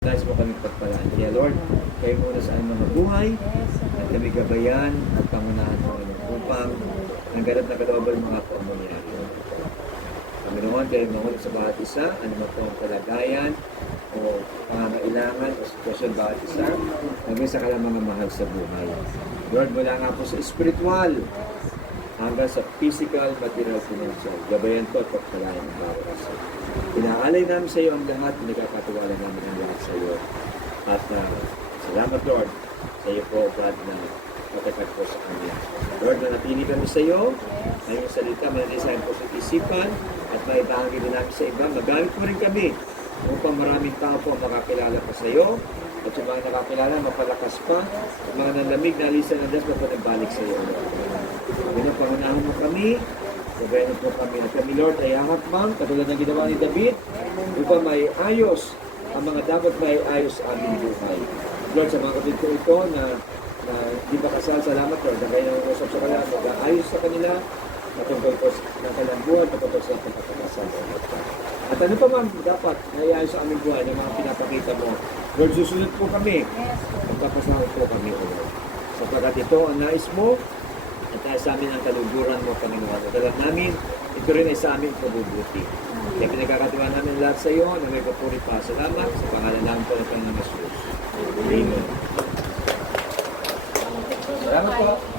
Nais mo kami pagpalaan. Kaya Lord, kayo muna sa aming mga buhay at kami gabayan at pangunahan mo ano, upang ang ganap na kalooban ng mga mangyari. Panginoon, kayo mahulog sa bawat isa, ano man po ang kalagayan o pangangailangan o sitwasyon bawat isa, hanggang sa kalang mga mahal sa buhay. Lord, mula nga po sa spiritual hanggang sa physical, material, financial. Gabayan po at pagpalayan ng bawat isa. Pinaalay namin sa iyo ang lahat, nagkakatiwala namin ang lahat sa iyo. At uh, salamat Lord sa iyo po, God, na matapat po sa amin. Lord, nanatili kami sa iyo. Ang iyong salita, mananisayan po sa isipan at maibahagi din namin sa iba. Magamit mo rin kami upang maraming tao po ang makakilala pa sa iyo. At sa mga nakakilala, mapalakas pa. At mga nanlamig na alisa ng Diyos, mapanabalik sa iyo. Lord. Pangunahan mo kami. Gabaya po kami. At kami, Lord, ay hakbang, katulad ng ginawa ni David, upang may ayos ang mga dapat may ayos sa aming buhay. Lord, sa mga kapatid ko ito na, na di ba kasal, salamat Lord, na kayo nang usap sa kanila, mag-aayos sa kanila, patungkol po sa kanilang buhay, patungkol sa pagkakasal. At ano pa man dapat na iayos sa aming buhay ng mga pinapakita mo. Lord, susunod po kami. Magpapasahod po kami, O Lord. Sapagkat ito ang nais mo, amin ang kaluguran mo, Panginoon. At alam namin, ito rin ay sa amin pabubuti. Kaya pinagkakatiwa namin lahat sa iyo na may papuri pa. Salamat sa pangalan namin po ng Panginoon. Amen. Salamat po.